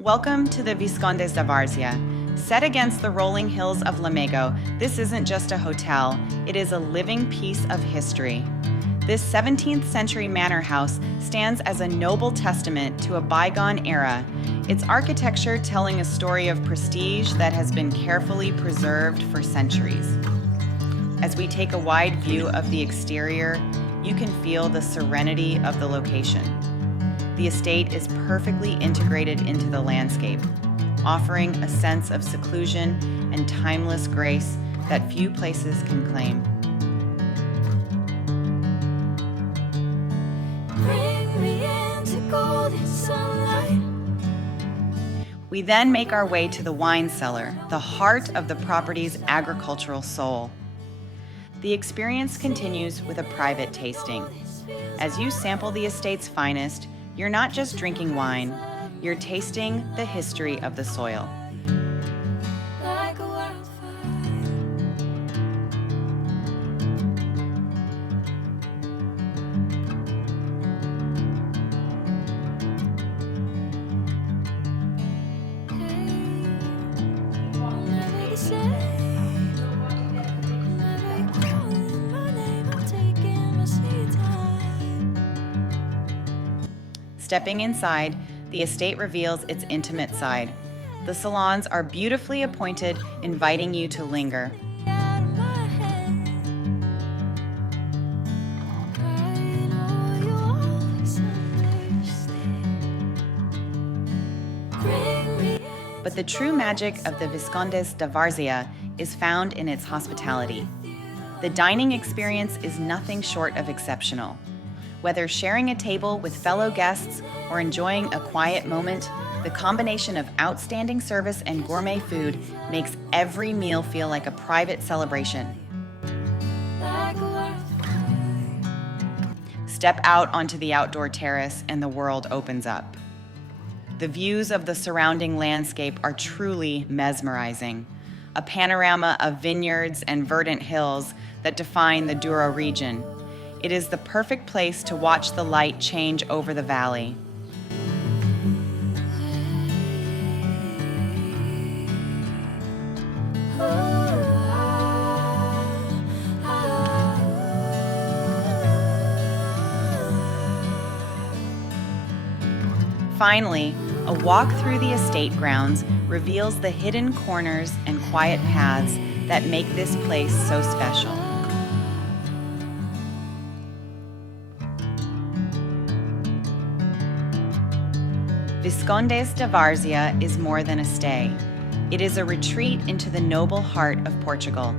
Welcome to the Viscondes da Várzea. Set against the rolling hills of Lamego, this isn't just a hotel, it is a living piece of history. This 17th century manor house stands as a noble testament to a bygone era, its architecture telling a story of prestige that has been carefully preserved for centuries. As we take a wide view of the exterior, you can feel the serenity of the location. The estate is perfectly integrated into the landscape, offering a sense of seclusion and timeless grace that few places can claim. Bring me into golden sunlight. We then make our way to the wine cellar, the heart of the property's agricultural soul. The experience continues with a private tasting. As you sample the estate's finest, you're not just drinking wine, you're tasting the history of the soil. Like a wildfire. Never the same. Never calling my name. I'm taking my sweet time. Stepping inside, the estate reveals its intimate side. The salons are beautifully appointed, inviting you to linger. Out of my head. I know you always understand. Bring me in. But the true magic of the Viscondes da Várzea is found in its hospitality. The dining experience is nothing short of exceptional. Whether sharing a table with fellow guests or enjoying a quiet moment, the combination of outstanding service and gourmet food makes every meal feel like a private celebration. Like a wildfire. Step out onto the outdoor terrace and the world opens up. The views of the surrounding landscape are truly mesmerizing. A panorama of vineyards and verdant hills that define the Douro region. It is the perfect place to watch the light change over the valley. Finally, a walk through the estate grounds reveals the hidden corners and quiet paths that make this place so special. Viscondes da Várzea is more than a stay. It is a retreat into the noble heart of Portugal.